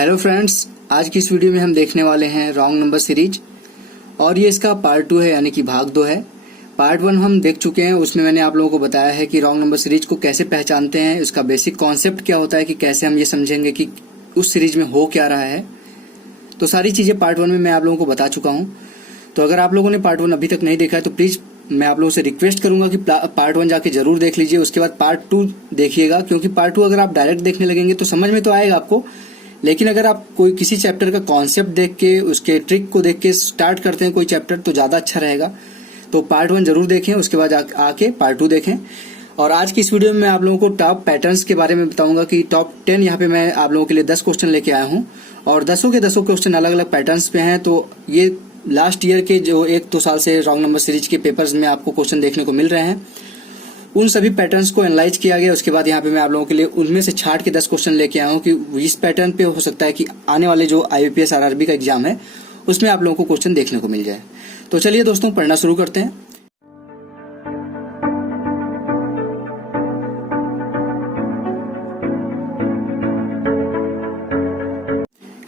Hello friends, आज की इस वीडियो में हम देखने वाले हैं रॉन्ग नंबर सीरीज और ये इसका पार्ट 2 है, यानी कि भाग 2 है। पार्ट 1 हम देख चुके हैं, उसमें मैंने आप लोगों को बताया है कि रॉन्ग नंबर सीरीज को कैसे पहचानते हैं, उसका बेसिक कॉन्सेप्ट क्या होता है, कि कैसे हम ये समझेंगे कि उस सीरीज में हो क्या रहा है। तो सारी चीज़ें पार्ट 1 में मैं आप लोगों को बता चुका हूँ। तो अगर आप लोगों ने पार्ट 1 अभी तक नहीं देखा है तो प्लीज़ मैं आप लोगों से रिक्वेस्ट करूंगा कि पार्ट 1 जाके जरूर देख लीजिए, उसके बाद पार्ट 2 देखिएगा। क्योंकि पार्ट 2 अगर आप डायरेक्ट देखने लगेंगे तो समझ में तो आएगा आपको, लेकिन अगर आप कोई किसी चैप्टर का कॉन्सेप्ट देख के, उसके ट्रिक को देख के स्टार्ट करते हैं कोई चैप्टर, तो ज़्यादा अच्छा रहेगा। तो पार्ट 1 जरूर देखें, उसके बाद आके पार्ट 2 देखें। और आज की इस वीडियो में मैं आप लोगों को टॉप पैटर्न्स के बारे में बताऊंगा कि टॉप 10 यहाँ पे मैं आप लोगों के लिए 10 क्वेश्चन लेके आया हूँ और 10 के 10 क्वेश्चन अलग अलग पैटर्न्स पे हैं। तो ये लास्ट ईयर के जो 1-2 साल से रॉन्ग नंबर सीरीज के पेपर्स में आपको क्वेश्चन देखने को मिल रहे हैं, उन सभी पैटर्न्स को एनालाइज किया गया। उसके बाद यहाँ पे मैं आप लोगों के लिए उनमें से छांट के 10 क्वेश्चन लेके आया हूँ कि इस पैटर्न पे हो सकता है कि आने वाले जो IBPS RRB का एग्जाम है उसमें आप लोगों को क्वेश्चन देखने को मिल जाए। तो चलिए दोस्तों, पढ़ना शुरू करते हैं।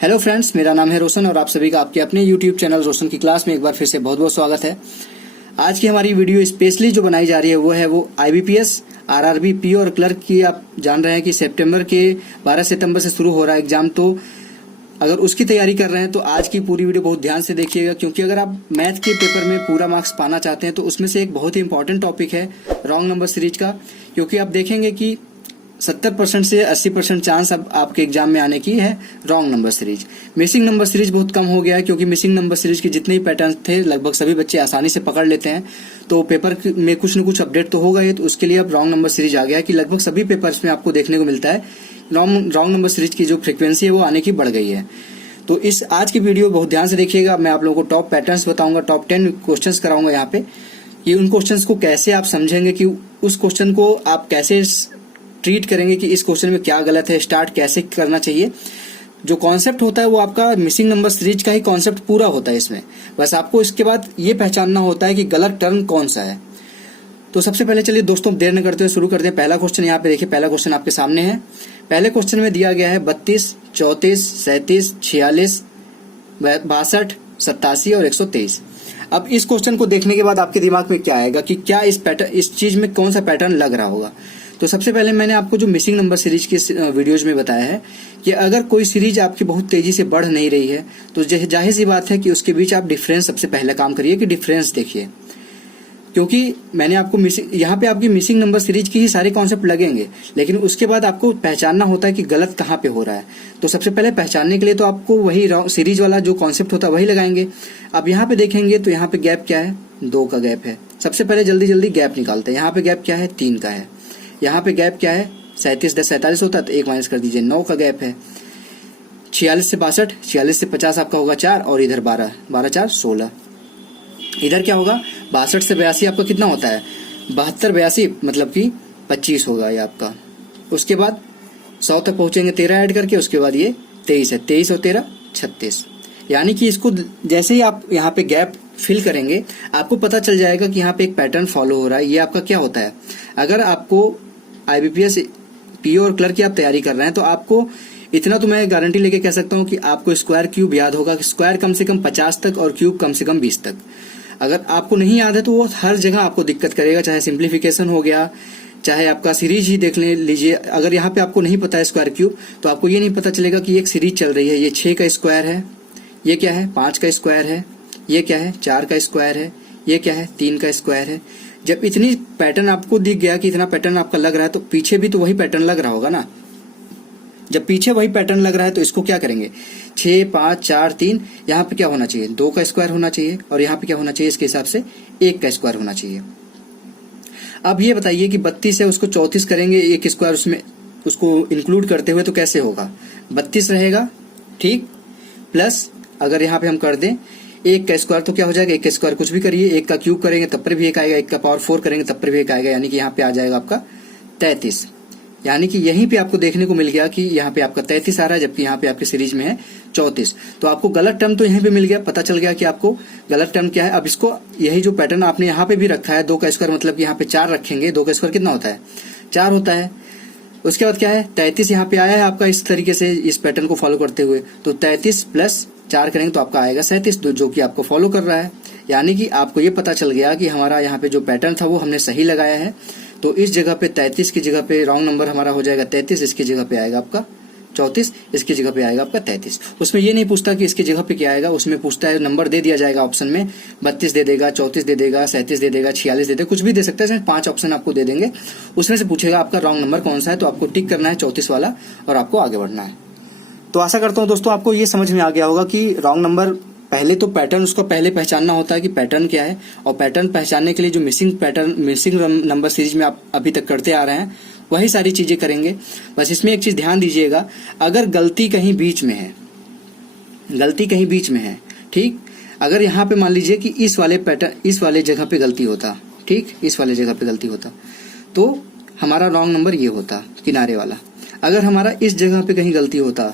हेलो फ्रेंड्स, मेरा नाम है रोशन और आप सभी का आपके अपने YouTube चैनल रोशन की क्लास में एक बार फिर से बहुत बहुत स्वागत है। आज की हमारी वीडियो स्पेशली जो बनाई जा रही है वो IBPS RRB PO और क्लर्क की। आप जान रहे हैं कि सितंबर के 12 सितंबर से शुरू हो रहा है एग्जाम, तो अगर उसकी तैयारी कर रहे हैं तो आज की पूरी वीडियो बहुत ध्यान से देखिएगा। क्योंकि अगर आप मैथ के पेपर में पूरा मार्क्स पाना चाहते हैं तो उसमें से एक बहुत ही इंपॉर्टेंट टॉपिक है रॉन्ग नंबर सीरीज का। क्योंकि आप देखेंगे कि 70% से 80% चांस अब आपके एग्जाम में आने की है wrong number series. Missing number series बहुत कम हो गया है, क्योंकि मिसिंग नंबर सीरीज के जितने भी पैटर्न थे लगभग सभी बच्चे आसानी से पकड़ लेते हैं। तो पेपर में कुछ न कुछ अपडेट तो होगा ही, तो उसके लिए अब रॉन्ग नंबर सीरीज आ गया है कि लगभग सभी पेपर्स में आपको देखने को मिलता है रॉन्ग नंबर सीरीज की जो फ्रिक्वेंसी है वो आने की बढ़ गई है। तो इस आज की वीडियो बहुत ध्यान से देखिएगा। मैं आप लोगों को टॉप पैटर्न्स बताऊंगा, टॉप 10 क्वेश्चंस कराऊंगा यहाँ पे, कि उन क्वेश्चंस को कैसे आप समझेंगे, कि उस क्वेश्चन को आप कैसे ट्रीट करेंगे, कि इस क्वेश्चन में क्या गलत है, स्टार्ट कैसे करना चाहिए। जो कॉन्सेप्ट होता है वो आपका मिसिंग नंबर सीरीज का ही कॉन्सेप्ट पूरा होता है इसमें। बस आपको इसके बाद ये पहचानना होता है कि गलत टर्म कौन सा है। तो सबसे पहले चलिए दोस्तों, देर न करते हुए शुरू करते हैं। पहला क्वेश्चन यहाँ पे देखिए, पहला क्वेश्चन आपके सामने है। पहले क्वेश्चन में दिया गया है 32, 34, 37, 46, 62, 87 और 123। अब इस क्वेश्चन को देखने के बाद आपके दिमाग में क्या आएगा कि क्या इस चीज में कौन सा पैटर्न लग रहा होगा। तो सबसे पहले मैंने आपको जो मिसिंग नंबर सीरीज के वीडियोज में बताया है कि अगर कोई सीरीज आपकी बहुत तेजी से बढ़ नहीं रही है तो जाहिर सी बात है कि उसके बीच आप डिफरेंस सबसे पहले काम करिए, कि डिफरेंस देखिए। क्योंकि मैंने आपको यहाँ पे आपकी मिसिंग नंबर सीरीज की ही सारे कॉन्सेप्ट लगेंगे, लेकिन उसके बाद आपको पहचानना होता है कि गलत कहाँ पे हो रहा है। तो सबसे पहले पहचानने के लिए तो आपको वही सीरीज वाला जो कॉन्सेप्ट होता है वही लगाएंगे। अब यहाँ पे देखेंगे तो यहाँ पे गैप क्या है, 2 का गैप है। सबसे पहले जल्दी जल्दी गैप निकालते हैं। यहाँ पे गैप क्या है, 3 का है। यहाँ पे गैप क्या है, 37, 10, 47 होता है तो 1 माइनस कर दीजिए, 9 का गैप है। 46 से 62, 46 से 50 आपका होगा 4, और इधर 12, 12 4 16। इधर क्या होगा, 62 से 82 आपका कितना होता है, 72, 82 मतलब कि 25 होगा ये आपका। उसके बाद 100 तक पहुंचेंगे 13 ऐड करके, उसके बाद ये 23 है। 23 और 13 36। यानी कि इसको जैसे ही आप यहाँ पे गैप फिल करेंगे आपको पता चल जाएगा कि यहाँ पे एक पैटर्न फॉलो हो रहा है। ये आपका क्या होता है, अगर आपको IBPS PO और क्लर्क की आप तैयारी कर रहे हैं तो आपको इतना तो मैं गारंटी लेके कह सकता हूँ कि आपको स्क्वायर क्यूब याद होगा। स्क्वायर कम से कम 50 तक और क्यूब कम से कम 20 तक। अगर आपको नहीं याद है तो वो हर जगह आपको दिक्कत करेगा, चाहे सिंप्लीफिकेशन हो गया, चाहे आपका सीरीज ही देख लीजिए। अगर यहाँ पे आपको नहीं पता है स्क्वायर क्यूब तो आपको ये नहीं पता चलेगा कि एक सीरीज चल रही है। ये 6 का स्क्वायर है, ये क्या है 5 का स्क्वायर है, ये क्या है 4 का स्क्वायर है, ये क्या है 3 का स्क्वायर है। जब इतनी पैटर्न आपको दिख गया कि इतना पैटर्न आपका लग रहा है तो पीछे भी तो वही पैटर्न लग रहा होगा ना। जब पीछे वही पैटर्न लग रहा है तो इसको क्या करेंगे, 6, 5, 4, 3, यहाँ पे क्या होना चाहिए, 2 का स्क्वायर होना चाहिए, और यहाँ पे क्या होना चाहिए, इसके हिसाब से 1 का स्क्वायर होना चाहिए। अब ये बताइए कि 32 है उसको 34 करेंगे, 1 स्क्वायर उसमें उसको इंक्लूड करते हुए, तो कैसे होगा, 32 रहेगा ठीक, प्लस अगर यहाँ पे हम कर दें 1 का स्क्वायर तो क्या हो जाएगा, 1 का स्क्वायर कुछ भी करिए, 1 का क्यूब करेंगे तब पर भी 1 आएगा, 1 का पावर 4 करेंगे तब पर भी 1 आएगा, यानी कि यहाँ पे आ जाएगा आपका 33। यानी कि यहीं पे आपको देखने को मिल गया कि यहाँ पे आपका 33 आ रहा है, जबकि यहाँ पे आपके सीरीज में है 34। तो आपको गलत टर्म तो यहीं पे मिल गया, पता चल गया कि आपको गलत टर्म क्या है। अब इसको यही जो पैटर्न आपने यहाँ पे भी रखा है 2 का स्क्वायर, मतलब कि यहाँ पे 4 रखेंगे, 2 का स्क्वायर कितना होता है 4 होता है। उसके बाद क्या है, 33 यहाँ पे आया है आपका इस तरीके से, इस पैटर्न को फॉलो करते हुए, तो 33 प्लस 4 करेंगे तो आपका आएगा 37, जो कि आपको फॉलो कर रहा है। यानी कि आपको ये पता चल गया कि हमारा यहाँ पे जो पैटर्न था वो हमने सही लगाया है। तो इस जगह पे 33 की जगह पे रॉन्ग नंबर हमारा हो जाएगा 33, इसकी जगह पे आएगा आपका 34, इसकी जगह पे आएगा आपका 33। उसमें ये नहीं पूछता कि इसकी जगह पे क्या आएगा, उसमें पूछता है, नंबर दे दिया जाएगा ऑप्शन में, 32 दे देगा, 34 दे देगा, 37 दे देगा, 46 दे देगा, कुछ भी दे सकता है। 5 ऑप्शन आपको दे देंगे, उसमें से पूछेगा आपका रॉन्ग नंबर कौन सा है, तो आपको टिक करना है 34 वाला और आपको आगे बढ़ना है। तो आशा करता हूँ दोस्तों आपको ये समझ में आ गया होगा कि रॉन्ग नंबर पहले तो पैटर्न उसको पहले पहचानना होता है कि पैटर्न क्या है, और पैटर्न पहचानने के लिए जो मिसिंग नंबर सीरीज में आप अभी तक करते आ रहे हैं वही सारी चीजें करेंगे। बस इसमें एक चीज ध्यान दीजिएगा, अगर गलती कहीं बीच में है, गलती कहीं बीच में है, ठीक, अगर यहाँ पे मान लीजिए कि इस वाले पैटर्न, इस वाले जगह पे गलती होता, ठीक, इस वाले जगह पे गलती होता तो हमारा रॉन्ग नंबर ये होता किनारे वाला। अगर हमारा इस जगह पे कहीं गलती होता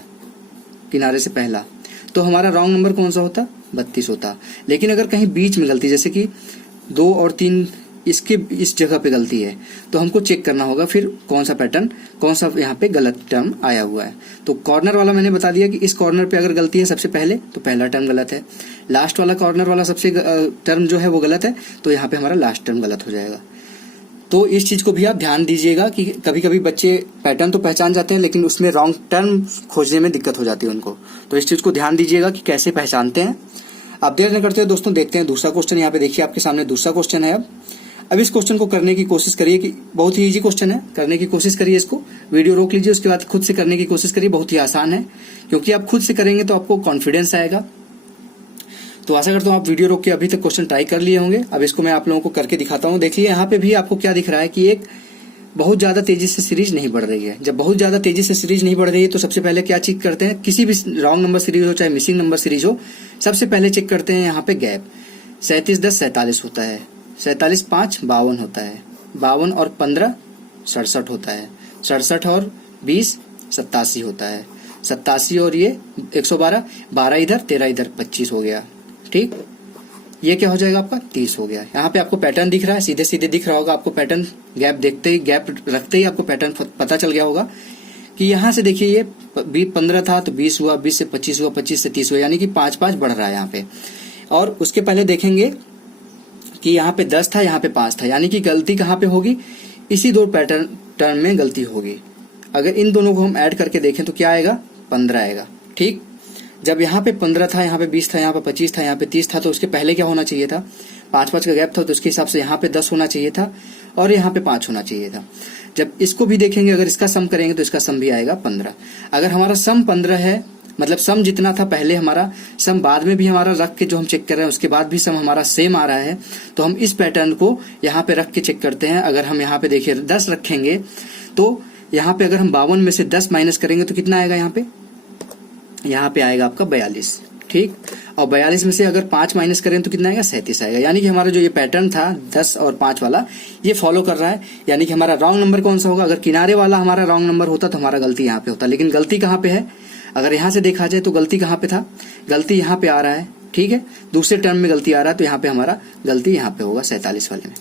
किनारे से पहला, तो हमारा रॉन्ग नंबर कौन सा होता, 32 होता। लेकिन अगर कहीं बीच में गलती, जैसे कि 2 और 3 इसके इस जगह पे गलती है, तो हमको चेक करना होगा फिर कौन सा पैटर्न, कौन सा यहाँ पे गलत टर्म आया हुआ है। तो कॉर्नर वाला मैंने बता दिया कि इस कॉर्नर पे अगर गलती है सबसे पहले, तो पहला टर्म गलत है। लास्ट वाला कॉर्नर वाला सबसे टर्म जो है वो गलत है, तो यहाँ पे हमारा लास्ट टर्म गलत हो जाएगा। तो इस चीज को भी आप ध्यान दीजिएगा कि कभी कभी बच्चे पैटर्न तो पहचान जाते हैं लेकिन उसमें रॉन्ग टर्म खोजने में दिक्कत हो जाती है उनको। तो इस चीज को ध्यान दीजिएगा कि कैसे पहचानते हैं। आप देर न करते हुए दोस्तों देखते हैं दूसरा क्वेश्चन। यहाँ पे देखिए आपके सामने दूसरा क्वेश्चन है। अब इस क्वेश्चन को करने की कोशिश करिए, कि बहुत ही इजी क्वेश्चन है, करने की कोशिश करिए। इसको वीडियो रोक लीजिए, उसके बाद खुद से करने की कोशिश करिए। बहुत ही आसान है, क्योंकि आप खुद से करेंगे तो आपको कॉन्फिडेंस आएगा। तो आशा करता हूँ आप वीडियो रोक के अभी तक क्वेश्चन ट्राई कर लिए होंगे। अब इसको मैं आप लोगों को करके दिखाता हूँ। देखिए यहाँ पे भी आपको क्या दिख रहा है कि एक बहुत ज्यादा तेजी से सीरीज नहीं बढ़ रही है। जब बहुत ज्यादा तेजी से सीरीज नहीं बढ़ रही है तो सबसे पहले क्या चेक करते हैं, किसी भी रॉन्ग नंबर सीरीज हो चाहे मिसिंग नंबर सीरीज हो, सबसे पहले चेक करते हैं यहाँ पे गैप। 37 10 47 होता है, 47 5 52 होता है, 52 और 15 67 होता है, 67 और 20 87 होता है, 87 और ये 112, 12 इधर 13 इधर 25 हो गया। ठीक, ये क्या हो जाएगा आपका 30 हो गया। यहाँ पे आपको पैटर्न दिख रहा है, सीधे सीधे दिख रहा होगा आपको पैटर्न। गैप देखते ही, गैप रखते ही आपको पैटर्न पता चल गया होगा कि यहाँ से देखिए ये 15 था तो 20 हुआ, 20 से 25 हुआ, 25 से 30 हुआ, यानी कि 5-5 बढ़ रहा है यहाँ पे। और उसके पहले देखेंगे कि यहाँ पे 10 था, यहाँ पे 5 था, यानी कि गलती कहाँ पे होगी, इसी दो पैटर्न टर्म में गलती होगी। अगर इन दोनों को हम ऐड करके देखें तो क्या आएगा, 15 आएगा। ठीक, जब यहाँ पे 15 था, यहाँ पे 20 था, यहाँ पे 25 था, यहाँ पे 30 था, तो उसके पहले क्या होना चाहिए था, 5-5 का गैप था, तो उसके हिसाब से यहाँ पे 10 होना चाहिए था और यहाँ पे 5 होना चाहिए था। जब इसको भी देखेंगे, अगर इसका सम करेंगे तो इसका सम भी आएगा 15। अगर हमारा सम 15 है, मतलब सम जितना था पहले हमारा, सम बाद में भी हमारा रख के जो हम चेक कर रहे हैं उसके बाद भी सम हमारा सेम आ रहा है, तो हम इस पैटर्न को यहाँ पे रख के चेक करते हैं। अगर हम यहाँ पे देखिए 10 रखेंगे तो यहाँ पे अगर हम 52 में से 10 माइनस करेंगे तो कितना आएगा, यहाँ पे आएगा आपका 42। ठीक, और 42 में से अगर 5 माइनस करें तो कितना आएगा, 37 आएगा। यानी कि हमारा जो ये पैटर्न था 10 और 5 वाला, ये फॉलो कर रहा है। यानी कि हमारा रॉन्ग नंबर कौन सा होगा, अगर किनारे वाला हमारा रॉन्ग नंबर होता तो हमारा गलती यहाँ पे होता, लेकिन गलती कहाँ पे है, अगर यहाँ से देखा जाए तो गलती कहाँ पे था, गलती यहाँ पे आ रहा है। ठीक है, दूसरे टर्म में गलती आ रहा है, तो यहाँ पे हमारा गलती यहाँ पे होगा 47 वाले में।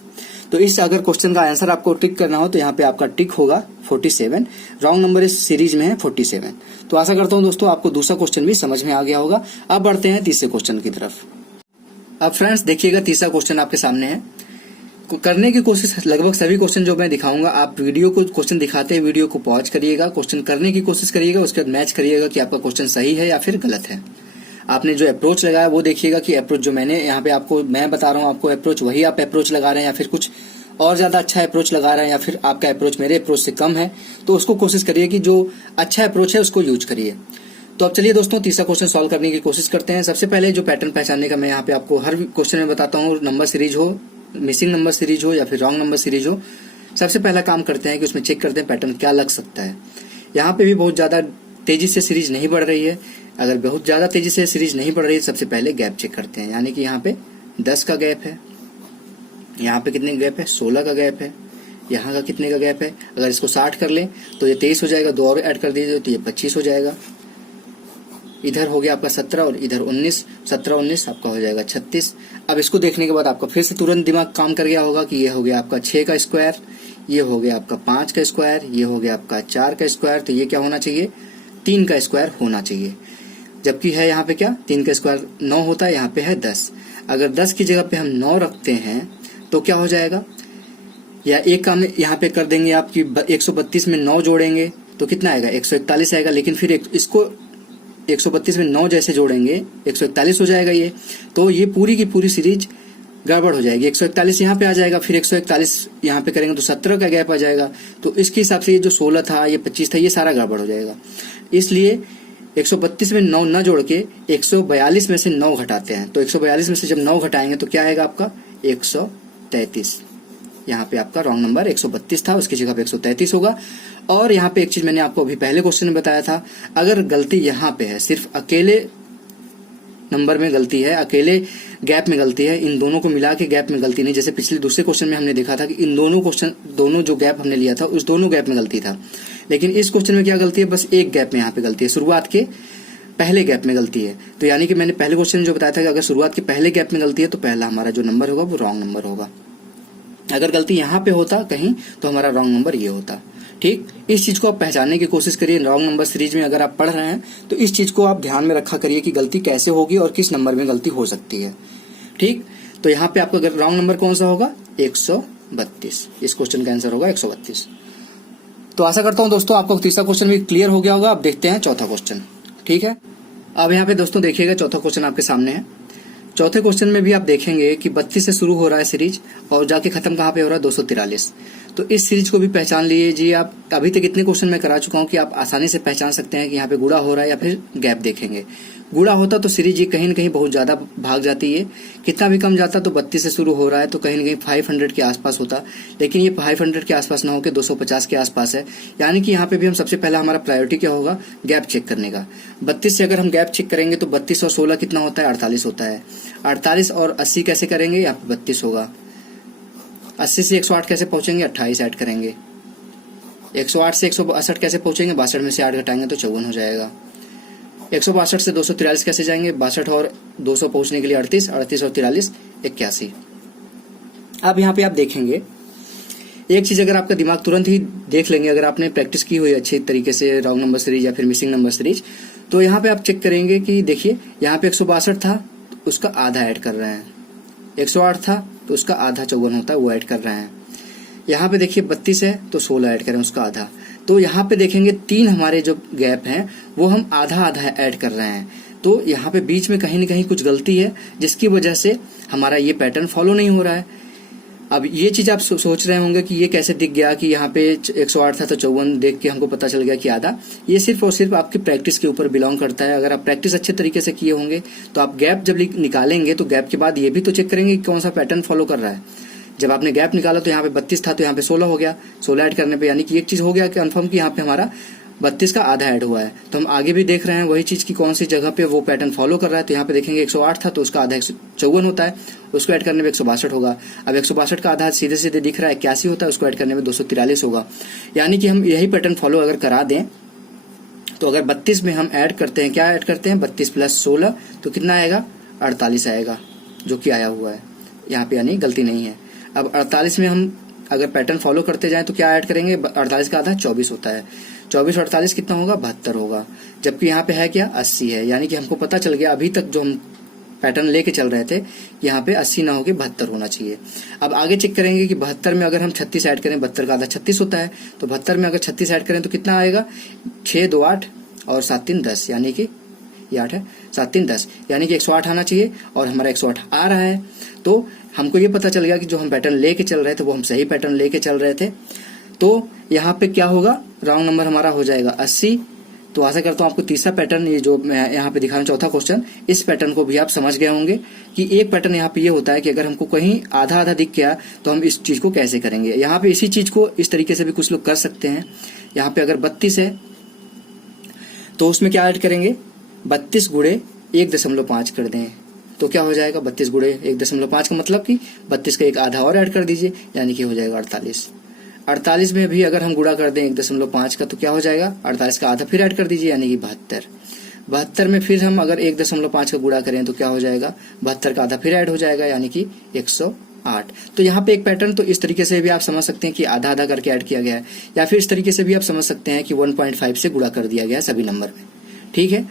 तो इस अगर क्वेश्चन का आंसर आपको टिक करना हो तो यहाँ पे आपका टिक होगा 47। रॉन्ग नंबर इस सीरीज में है 47। तो आशा करता हूँ दोस्तों आपको दूसरा क्वेश्चन भी समझ में आ गया होगा। अब बढ़ते हैं तीसरे क्वेश्चन की तरफ। अब फ्रेंड्स देखिएगा, तीसरा क्वेश्चन आपके सामने है। करने की कोशिश, लगभग सभी क्वेश्चन जो मैं दिखाऊंगा, आप वीडियो को, क्वेश्चन दिखाते हैं वीडियो को पॉज करिएगा, क्वेश्चन करने की कोशिश करिएगा, उसके बाद मैच करिएगा कि आपका क्वेश्चन सही है या फिर गलत है। आपने जो अप्रोच लगाया वो देखिएगा कि अप्रोच जो मैंने यहाँ पे आपको मैं बता रहा हूँ आपको अप्रोच, वही आप अप्रोच लगा रहे हैं या फिर कुछ और ज्यादा अच्छा अप्रोच लगा रहे हैं, या फिर आपका अप्रोच मेरे अप्रोच से कम है, तो उसको कोशिश करिए कि जो अच्छा अप्रोच है उसको यूज करिए। तो अब चलिए दोस्तों तीसरा क्वेश्चन सॉल्व करने की कोशिश करते हैं। सबसे पहले जो पैटर्न पहचानने का मैं यहाँ पे आपको हर क्वेश्चन में बताता हूँ, नंबर सीरीज हो, मिसिंग नंबर सीरीज हो या फिर रॉन्ग नंबर सीरीज हो, सबसे पहला काम करते हैं कि उसमें चेक करते हैं पैटर्न क्या लग सकता है। यहाँ पे भी बहुत ज्यादा तेजी से सीरीज नहीं बढ़ रही है। अगर बहुत ज्यादा तेजी से सीरीज नहीं बढ़ रही है, सबसे पहले गैप चेक करते हैं। यानी कि यहाँ पे 10 का गैप है, यहाँ पे कितने गैप है, 16 का गैप है, यहाँ का कितने का गैप है। अगर इसको 60 कर लें तो ये 23 हो जाएगा, 2 और ऐड कर दीजिए तो ये 25 हो जाएगा। इधर हो गया आपका 17 और इधर 19, 17 19 आपका हो जाएगा 36। अब इसको देखने के बाद आपका फिर से तुरंत दिमाग काम कर गया होगा कि ये हो गया आपका 6 का स्क्वायर, ये हो गया आपका 5 का स्क्वायर, ये हो गया आपका 4 का स्क्वायर, तो ये क्या होना चाहिए 3 का स्क्वायर होना चाहिए। जबकि है यहाँ पे क्या 3 का स्क्वायर 9 होता है, यहाँ पे है 10। अगर 10 की जगह पे हम 9 रखते हैं तो क्या हो जाएगा, या एक काम यहाँ पे कर देंगे आप कि 132 में 9 जोड़ेंगे तो कितना आएगा 141 आएगा। लेकिन फिर इसको 132 में 9 जैसे जोड़ेंगे 141 हो जाएगा ये, तो ये पूरी की पूरी सीरीज गड़बड़ हो जाएगी। 141 यहाँ पे आ जाएगा, फिर 141 यहाँ पे करेंगे तो 17 का गैप आ जाएगा, तो इसके हिसाब से ये जो 16 था ये 25 था ये सारा गड़बड़ हो जाएगा। इसलिए 132 में 9 न जोड़ के 142 में से 9 घटाते हैं, तो 142 में से जब 9 घटाएंगे तो क्या आएगा आपका 133। यहाँ पे आपका रॉन्ग नंबर 132 था, उसकी जगह पे 133 होगा। और यहाँ पे एक चीज मैंने आपको अभी पहले क्वेश्चन में बताया था, अगर गलती यहाँ पे है सिर्फ अकेले नंबर में गलती है, अकेले गैप में गलती है, इन दोनों को मिला के गैप में गलती नहीं, जैसे पिछले दूसरे क्वेश्चन में हमने देखा था कि इन दोनों जो गैप हमने लिया था उस दोनों गैप में गलती था। लेकिन इस क्वेश्चन में क्या गलती है, बस एक गैप में यहाँ पे गलती है, शुरुआत के पहले गैप में गलती है। तो यानी कि मैंने पहले क्वेश्चन में जो बताया था कि अगर शुरुआत के पहले गैप में गलती है तो पहला हमारा जो नंबर होगा वो रॉन्ग नंबर होगा। अगर गलती यहाँ पे होता कहीं तो हमारा रॉन्ग नंबर ये होता। ठीक, इस चीज को आप पहचानने की कोशिश करिए। रॉन्ग नंबर सीरीज में अगर आप पढ़ रहे हैं तो इस चीज को आप ध्यान में रखा करिए कि गलती कैसे होगी और किस नंबर में गलती हो सकती है। ठीक, तो यहाँ पे आपका रॉन्ग नंबर कौन सा होगा 132। इस क्वेश्चन का आंसर होगा 132। तो आशा करता हूँ दोस्तों आपको तीसरा क्वेश्चन भी क्लियर हो गया होगा। अब देखते हैं चौथा क्वेश्चन। ठीक है, अब यहाँ पे दोस्तों देखिएगा चौथा क्वेश्चन आपके सामने है। चौथे क्वेश्चन में भी आप देखेंगे कि 32 से शुरू हो रहा है सीरीज और जाके खत्म कहाँ पे हो रहा है 243। तो इस सीरीज को भी पहचान लीजिए आप। अभी तक इतने क्वेश्चन मैं करा चुका हूँ कि आप आसानी से पहचान सकते हैं कि यहाँ पे गुणा हो रहा है या फिर गैप देखेंगे। गुणा होता तो सीरीज ये कहीं न कहीं बहुत ज्यादा भाग जाती है, कितना भी कम जाता तो 32 से शुरू हो रहा है तो कहीं न कहीं 500 के आसपास होता, लेकिन ये 500 के आसपास ना होकर 250 के आसपास है। यानी कि यहाँ पे भी हम सबसे पहला हमारा प्रायोरिटी क्या होगा गैप चेक करने का। 32 से अगर हम गैप चेक करेंगे तो 32 और 16 कितना होता है 48 होता है। 48 और 80 कैसे करेंगे, यहाँ पे 32 होगा। 80 से 108 कैसे पहुंचेंगे 28 ऐड करेंगे। 108 से 162 कैसे पहुंचेंगे 62 में से 8 घटाएंगे तो 54 हो जाएगा। 162 से 243 कैसे जाएंगे 62 और 200 पहुंचने के लिए 38, 38 और 43 81। अब यहाँ पे आप देखेंगे एक चीज, अगर आपका दिमाग तुरंत ही देख लेंगे, अगर आपने प्रैक्टिस की हुई अच्छे तरीके से रॉन्ग नंबर सीरीज या फिर मिसिंग नंबर सीरीज, तो यहाँ पे आप चेक करेंगे कि देखिए यहाँ पे 162 था तो उसका आधा ऐड कर रहे हैं, 108 था तो उसका आधा 54 होता है वो ऐड कर रहे हैं। यहाँ पे देखिए 32 है तो 16 ऐड करें उसका आधा। तो यहाँ पे देखेंगे 3 हमारे जो गैप हैं वो हम आधा आधा ऐड कर रहे हैं। तो यहाँ पे बीच में कहीं न कहीं कुछ गलती है जिसकी वजह से हमारा ये पैटर्न फॉलो नहीं हो रहा है। अब ये चीज आप सोच रहे होंगे कि ये कैसे दिख गया कि यहाँ पे 108 था तो 54 देख के हमको पता चल गया कि आधा। ये सिर्फ और सिर्फ आपकी प्रैक्टिस के ऊपर बिलोंग करता है। अगर आप प्रैक्टिस अच्छे तरीके से किए होंगे तो आप गैप जब निकालेंगे तो गैप के बाद ये भी तो चेक करेंगे कि कौन सा पैटर्न फॉलो कर रहा है। जब आपने गैप निकाला तो यहाँ पे 32 था तो यहाँ पे 16 हो गया, 16 ऐड करने पे यानी कि एक चीज हो गया कन्फर्म कि यहाँ पे हमारा 32 का आधा ऐड हुआ है। तो हम आगे भी देख रहे हैं वही चीज की कौन सी जगह पे वो पैटर्न फॉलो कर रहा है। तो यहाँ पे देखेंगे 108 था तो उसका आधा 154 होता है, उसको ऐड करने में 162 होगा। अब 162 का आधा सीधे सीधे दिख रहा है 81 होता है, उसको ऐड करने में 243 होगा। यानी कि हम यही पैटर्न फॉलो अगर करा दें तो अगर 32 में हम ऐड करते हैं, क्या ऐड करते हैं 32 प्लस 16 तो कितना आएगा 48 आएगा, जो कि आया हुआ है यहाँ पे, यानी गलती नहीं है। अब 48 में हम अगर पैटर्न फॉलो करते जाएं तो क्या ऐड करेंगे 48 का आधा 24 होता है, 24 और 48 कितना होगा 72 होगा। जबकि यहाँ पे है क्या 80 है, यानी कि हमको पता चल गया अभी तक जो हम पैटर्न लेके चल रहे थे यहाँ पे 80 ना होके 72 होना चाहिए। अब आगे चेक करेंगे कि 72 में अगर हम 36 ऐड करें, 72 का आधा 36 होता है, तो 72 में अगर 36 ऐड करें तो कितना आएगा 6 2 8 और 7 3 10, यानी कि ये 8 है 7 3 10, यानी कि 108 आना चाहिए और हमारा 108 आ रहा है। तो हमको ये पता चल गया कि जो हम पैटर्न लेके चल रहे थे वो हम सही पैटर्न लेके चल रहे थे। तो यहाँ पे क्या होगा रॉन्ग नंबर हमारा हो जाएगा 80। तो आशा करता हूँ आपको तीसरा पैटर्न, ये जो मैं यहाँ पे दिखा रहा हूँ चौथा क्वेश्चन, इस पैटर्न को भी आप समझ गए होंगे कि एक पैटर्न यहाँ पे ये होता है कि अगर हमको कहीं आधा आधा दिख गया तो हम इस चीज को कैसे करेंगे। यहाँ पे इसी चीज को इस तरीके से भी कुछ लोग कर सकते हैं। यहाँ पे अगर 32 है तो उसमें क्या ऐड करेंगे 32 गुणे 1.5 कर दें तो क्या हो जाएगा 32 गुणे 1.5 का मतलब कि 32 का एक आधा और ऐड कर दीजिए, यानी कि हो जाएगा 48। 48 में भी अगर हम गुणा कर दें 1.5 का तो क्या हो जाएगा 48 का आधा फिर ऐड कर दीजिए, यानी कि 72। 72 में फिर हम अगर 1.5 का गुणा करें तो क्या हो जाएगा 72 का आधा फिर ऐड हो जाएगा, यानी कि 108। 8। तो यहाँ पे एक पैटर्न तो इस तरीके से भी आप समझ सकते हैं कि आधा आधा करके ऐड किया गया है, या फिर इस तरीके से भी आप समझ सकते हैं कि 1.5 से गुणा कर दिया गया है सभी नंबर में। ठीक है,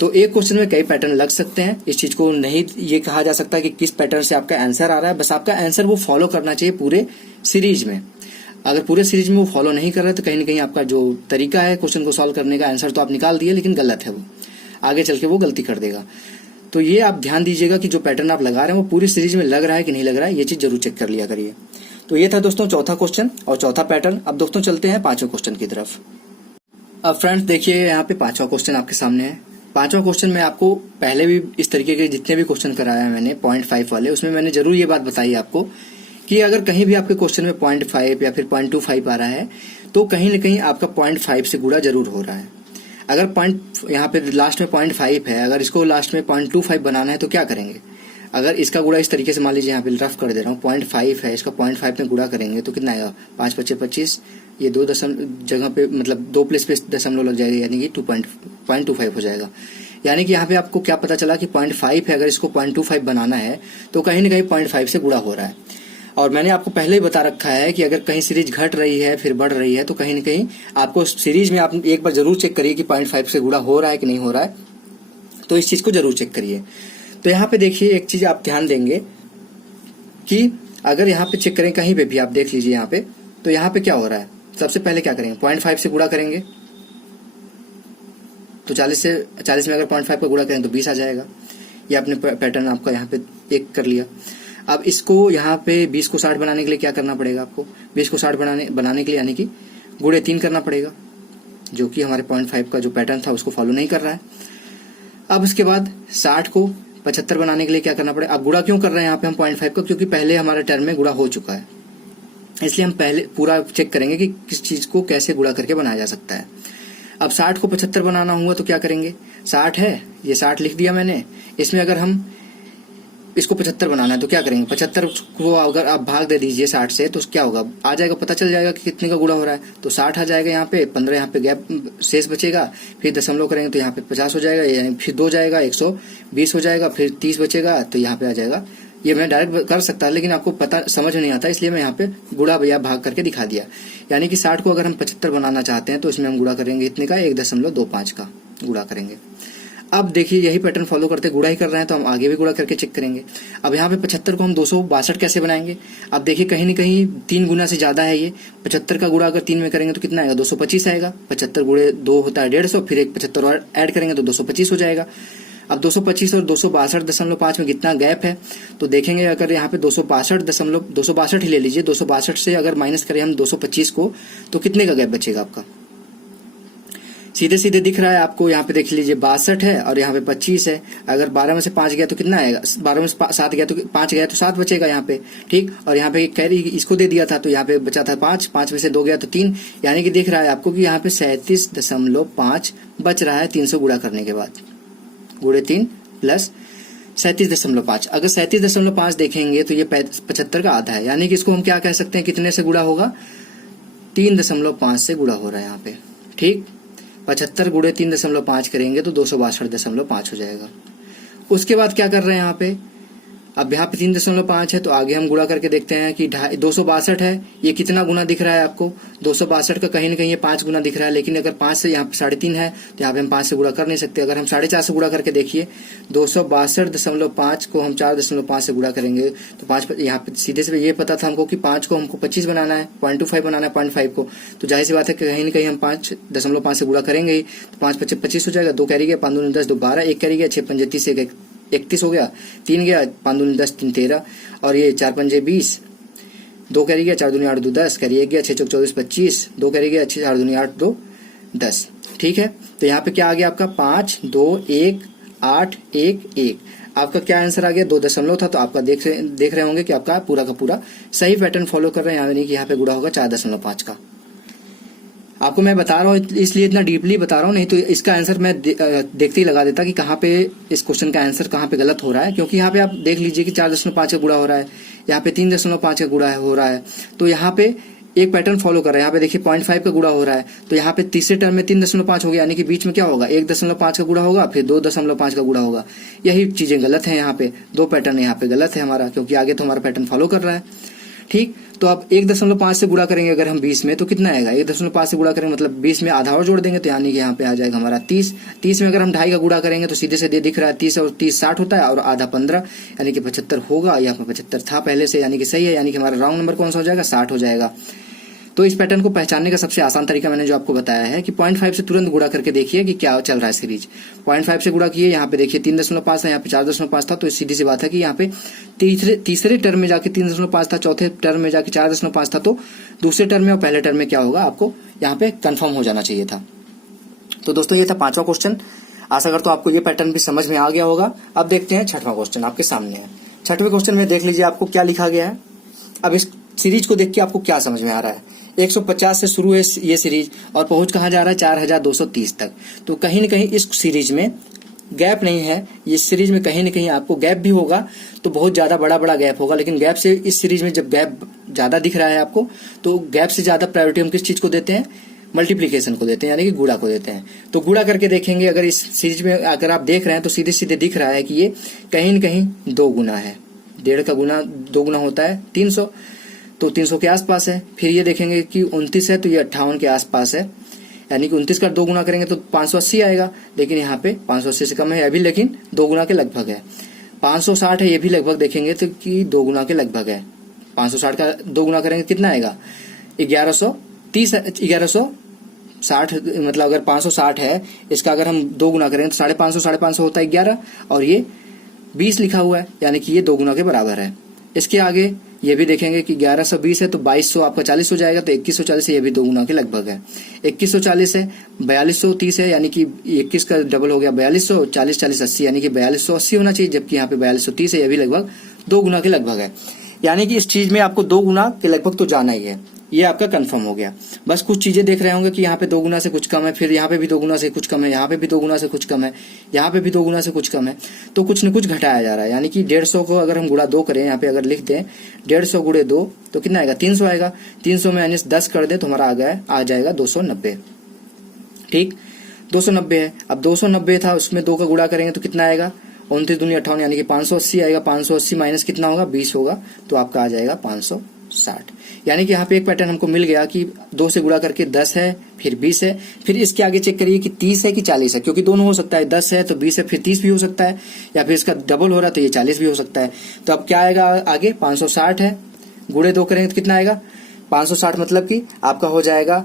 तो एक क्वेश्चन में कई पैटर्न लग सकते हैं। इस चीज को नहीं ये कहा जा सकता कि किस पैटर्न से आपका आंसर आ रहा है, बस आपका आंसर वो फॉलो करना चाहिए पूरे सीरीज में। अगर पूरे सीरीज में वो फॉलो नहीं कर रहे तो कहीं ना कहीं आपका जो तरीका है क्वेश्चन को सॉल्व करने का, आंसर तो आप निकाल दिए लेकिन गलत है, वो आगे चल के वो गलती कर देगा। तो ये आप ध्यान दीजिएगा कि जो पैटर्न आप लगा रहे हैं वो पूरी सीरीज में लग रहा है कि नहीं लग रहा है, ये चीज जरूर चेक कर लिया करिए। तो ये था दोस्तों चौथा क्वेश्चन और चौथा पैटर्न। अब दोस्तों चलते हैं पांचवें क्वेश्चन की तरफ। अब फ्रेंड्स देखिए यहाँ पे पांचवा क्वेश्चन आपके सामने है। पांचवा क्वेश्चन में आपको पहले भी इस तरीके के जितने भी क्वेश्चन कराया मैंने 0.5 वाले, उसमें मैंने जरूर ये बात बताई आपको कि अगर कहीं भी आपके क्वेश्चन में 0.5 या फिर 0.25 आ रहा है तो कहीं ना कहीं आपका 0.5 से गुणा जरूर हो रहा है। अगर पॉइंट यहाँ पे लास्ट में 0.5 है, अगर इसको लास्ट में 0.25 बनाना है तो क्या करेंगे? अगर इसका गुणा इस तरीके से मान लीजिए यहाँ पे रफ कर दे रहा हूँ, 0.5 है, इसका 0.5 में गुणा करेंगे तो कितना आएगा? 5 × 5 = 25, ये 2 जगह पे मतलब 2 प्लेस पे दशमलव लग जाएगा, यानी कि 2.25 हो जाएगा। यानी कि यहाँ पे आपको क्या पता चला कि 0.5 है, अगर इसको 0.25 बनाना है तो कहीं ना कहीं 0.5 से गुणा हो रहा है। और मैंने आपको पहले ही बता रखा है कि अगर कहीं सीरीज घट रही है फिर बढ़ रही है तो कहीं ना कहीं आपको सीरीज में आप एक बार जरूर चेक करिए कि 0.5 से गुणा हो रहा है कि नहीं हो रहा है, तो इस चीज को जरूर चेक करिए। तो यहाँ पे देखिए एक चीज आप ध्यान देंगे कि अगर यहाँ पे चेक करें कहीं पे भी आप देख लीजिए यहाँ पे, तो यहाँ पे क्या हो रहा है? सबसे पहले क्या करेंगे? 0.5 से गुणा करेंगे तो 40 में अगर 0.5 का गुणा करें तो 20 आ जाएगा। ये आपने पैटर्न आपका यहाँ पे एक कर लिया। अब इसको यहाँ पे 20 को 60 बनाने के लिए क्या करना पड़ेगा आपको? 20 को 60 बनाने के लिए यानी कि गुणे 3 करना पड़ेगा, जो कि हमारे 0.5 का जो पैटर्न था उसको फॉलो नहीं कर रहा है। अब उसके बाद 60 को 75 बनाने के लिए क्या करना पड़ेगा? अब गुणा क्यों कर रहे हैं यहाँ पे हम 0.5 का? क्योंकि पहले हमारे टर्म में गुणा हो चुका है, इसलिए हम पहले पूरा चेक करेंगे कि किस चीज को कैसे गुणा करके बनाया जा सकता है। अब 60 को 75 बनाना हुआ तो क्या करेंगे? 60 है, ये 60 लिख दिया मैंने, इसमें अगर हम इसको 75 बनाना है तो क्या करेंगे? 75 को अगर आप भाग दे दीजिए 60 से तो क्या होगा? आ जाएगा, पता चल जाएगा कि कितने का गुणा हो रहा है। तो 60 आ जाएगा यहाँ पे, 15 यहाँ पे गैप शेष बचेगा, फिर दशमलव करेंगे तो यहाँ पे 50 हो जाएगा, फिर 2 जाएगा 120 हो जाएगा, फिर 30 बचेगा तो यहाँ पे आ जाएगा। ये मैं डायरेक्ट कर सकता लेकिन आपको पता समझ नहीं आता, इसलिए मैं यहाँ पे गुणा या भाग करके दिखा दिया। यानी कि 60 को अगर हम 75 बनाना चाहते हैं तो इसमें हम गुणा करेंगे इतने का 1.25 का गुणा करेंगे। अब देखिए यही पैटर्न फॉलो करते गुणा ही कर रहे हैं तो हम आगे भी गुणा करके चेक करेंगे। अब यहाँ पे 75 को हम 262 कैसे बनाएंगे? अब देखिए कहीं ना कहीं 3 गुना से ज्यादा है ये। 75 का गुणा अगर 3 में करेंगे तो कितना आएगा? 225 आएगा। 75 गुणे 2 होता है 150, फिर एक 75 और ऐड करेंगे तो 225 हो जाएगा। अब 225 और 262.5 में कितना गैप है तो देखेंगे, अगर यहाँ पे 262 ही ले लीजिए, 262 से अगर माइनस करें हम 225 को तो कितने का गैप बचेगा आपका? सीधे सीधे दिख रहा है आपको, यहाँ पे देख लीजिए 62 है और यहाँ पे 25 है। अगर 12 में से 5 गया तो कितना आएगा? 12 में से 7 गया तो 5 गया तो 7 बचेगा यहाँ पे, ठीक। और यहाँ पे कैरी इसको दे दिया था तो यहाँ पे बचा था 5 में से 2 गया तो 3, यानी कि दिख रहा है आपको कि यहाँ पे 37.5 बच रहा है 300 गुणा करने के बाद। गुणे 3 प्लस 37.5। अगर 37.5 देखेंगे तो ये 75 का आधा है, यानी कि इसको हम क्या कह सकते हैं? कितने से गुणा होगा? 3.5 से गुणा हो रहा है यहाँ पे, ठीक। 75 गुणे 3.5 करेंगे तो 262.5 हो जाएगा। उसके बाद क्या कर रहे हैं यहाँ पे? अब यहाँ पे 3.5 है तो आगे हम गुणा करके देखते हैं कि 262 है, ये कितना गुना दिख रहा है आपको? 262 का कहीं ना कहीं ये 5 गुना दिख रहा है, लेकिन अगर 5 से यहाँ पे 3.5 है तो यहाँ पे हम 5 से गुणा कर नहीं सकते। अगर हम 4.5 से गुणा करके देखिए, 262.5 को हम 4.5 से गुणा करेंगे तो 5, यहाँ पे सीधे से ये पता था हमको कि 5 को हमको 25 बनाना है, 0.25 बनाना है 0.5 को, तो जाहिर सी बात है कहीं ना कहीं हम 5.5 से गुणा करेंगे ही, तो 5 × 25 हो जाएगा। 2 कैरी गया, 5 × 10 2 12, 1 कैरी गया, 6 × 5 30, 31 हो गया, 3 गया, 5 × 10 3 13, और ये 4 × 5 20, 2 कैरी गया, 4 × 2 8 2 10, कैरी 1 गया, 6 × 4 24 25, 2 कैरी गया, 4 × 2 8 2 10, ठीक है। तो यहाँ पे क्या आ गया आपका? 5 2 1 8 1 1। आपका क्या आंसर आ गया? 2 दशमलव था, तो आपका देख रहे होंगे कि आपका पूरा का पूरा सही पैटर्न फॉलो कर रहे हैं, यानी कि यहाँ पे गुणा होगा 4.5 का। आपको मैं बता रहा हूँ इसलिए इतना डीपली बता रहा हूँ, नहीं तो इसका आंसर मैं देखते ही लगा देता कि कहाँ पे इस क्वेश्चन का आंसर कहाँ पे गलत हो रहा है। क्योंकि यहाँ पे आप देख लीजिए कि 4.5 का गुणा हो रहा है, यहाँ पे 3.5 का गुणा हो रहा है, तो यहाँ पे एक पैटर्न फॉलो कर रहे हैं। यहाँ पे देखिए 0.5 का गुणा हो रहा है, तो यहाँ पे तीसरे टर्म में 3.5 हो गया, यानी कि बीच में क्या होगा 1.5 का गुणा होगा, फिर 2.5 का गुणा होगा। यही चीजें गलत है, यहाँ पे दो पैटर्न यहाँ पे गलत है हमारा, क्योंकि आगे तो हमारा पैटर्न फॉलो कर रहा है। ठीक, तो अब 1.5 से गुणा करेंगे अगर हम 20 में, तो कितना आएगा 1.5 से गुणा करेंगे मतलब 20 में आधा और जोड़ देंगे, तो यानी कि यहाँ पे आ जाएगा हमारा 30। 30 में अगर हम 2.5 का गुणा करेंगे तो सीधे से दे दिख रहा है 30 और 30 60 होता है, और आधा 15 यानी कि 75 होगा। यहाँ पे 75 था पहले से, यानी कि सही है, यानी कि हमारा रॉन्ग नंबर कौन सा हो जाएगा 60 हो जाएगा। तो इस पैटर्न को पहचानने का सबसे आसान तरीका मैंने जो आपको बताया है कि 0.5 से तुरंत गुणा करके देखिए कि क्या चल रहा है सीरीज। 0.5 से गुणा किए, यहाँ पे देखिए 3.5 था, यहाँ पे 4.5 था, तो सीधी सी बात है कि यहाँ पे तीसरे टर्म में जाके 3.5 था, चौथे टर्म में जाके 4.5 था, तो दूसरे टर्म में और पहले टर्म में क्या होगा आपको यहाँ पे कंफर्म हो जाना चाहिए था। तो दोस्तों ये था 5वां क्वेश्चन। आशा करता हूं आपको ये पैटर्न भी समझ में आ गया होगा। अब देखते हैं 6वां क्वेश्चन आपके सामने है। 6वें क्वेश्चन में देख लीजिए आपको क्या लिखा गया है। अब इस सीरीज को देख के आपको क्या समझ में आ रहा है। 150 से शुरू है ये सीरीज और पहुंच कहाँ जा रहा है 4230 तक। तो कहीं न कहीं इस सीरीज में गैप नहीं है, इस सीरीज में कहीं न कहीं आपको गैप भी होगा तो बहुत ज्यादा बड़ा गैप होगा, लेकिन गैप से इस सीरीज में जब गैप ज्यादा दिख रहा है आपको, तो गैप से ज्यादा प्रायोरिटी हम किस चीज को देते हैं, मल्टीप्लीकेशन को देते हैं, यानी कि गुणा को देते हैं। तो गुणा करके देखेंगे, अगर इस सीरीज में अगर आप देख रहे हैं तो सीधे सीधे दिख रहा है कि ये कहीं न कहीं 2 गुना है। 1.5 का गुना 2 गुना होता है 300, तो 300 के आसपास है। फिर ये देखेंगे कि 29 है तो ये 58 के आसपास है, यानी कि 29 का 2 गुना करेंगे तो 580 आएगा, लेकिन यहाँ पे 580 से कम है अभी, लेकिन 2 गुना के लगभग है। 560 है, ये भी लगभग देखेंगे तो कि 2 गुना के लगभग है। 560 का 2 गुना करेंगे कितना आएगा 1130, 1160, मतलब अगर 560 है इसका अगर हम 2 गुना करेंगे तो 550 होता है 11, और ये 20 लिखा हुआ है, यानी कि ये 2 गुना के बराबर है। इसके आगे ये भी देखेंगे कि 1120 है तो 2200 आपका 40 हो जाएगा, तो 2140 है, ये भी 2 गुना के लगभग है। 2140 है, 4230 है, यानी कि 21 का डबल हो गया 4200, 40 40 80, यानी कि 4280 होना चाहिए, जबकि यहाँ पे 4230 है, ये भी लगभग 2 गुना के लगभग है। यानी कि इस चीज में आपको 2 गुना के लगभग तो जाना ही है, ये आपका कंफर्म हो गया। बस कुछ चीजें देख रहे होंगे कि यहाँ पे 2 गुना से कुछ कम है, फिर यहाँ पे भी 2 गुना से कुछ कम है, यहाँ पे भी 2 गुना से कुछ कम है, यहाँ पे भी 2 गुना से कुछ कम है, तो कुछ न कुछ घटाया जा रहा है। यानी कि 150 को अगर हम गुणा 2 करें, यहाँ पे अगर लिख दें 150 गुणे 2 तो कितना आएगा 300 आएगा। 300 में यानी 10 कर दे तो हमारा आ जाएगा 290। ठीक, 290 है। अब 290 था, उसमें 2 का गुणा करेंगे तो कितना आएगा 29 दूनी 58, यानी कि 580 आएगा। 580 माइनस कितना होगा 20 होगा, तो आपका आ जाएगा 560। यानी कि यहाँ पे एक पैटर्न हमको मिल गया कि 2 से गुणा करके 10 है, फिर 20 है, फिर इसके आगे चेक करिए कि 30 है कि 40 है, क्योंकि दोनों हो सकता है, 10 है तो 20 है, फिर 30 भी हो सकता है, या फिर इसका डबल हो रहा है तो ये 40 भी हो सकता है। तो अब क्या आएगा आगे 560 है, गुणे 2 करेंगे तो कितना आएगा 560, मतलब कि आपका हो जाएगा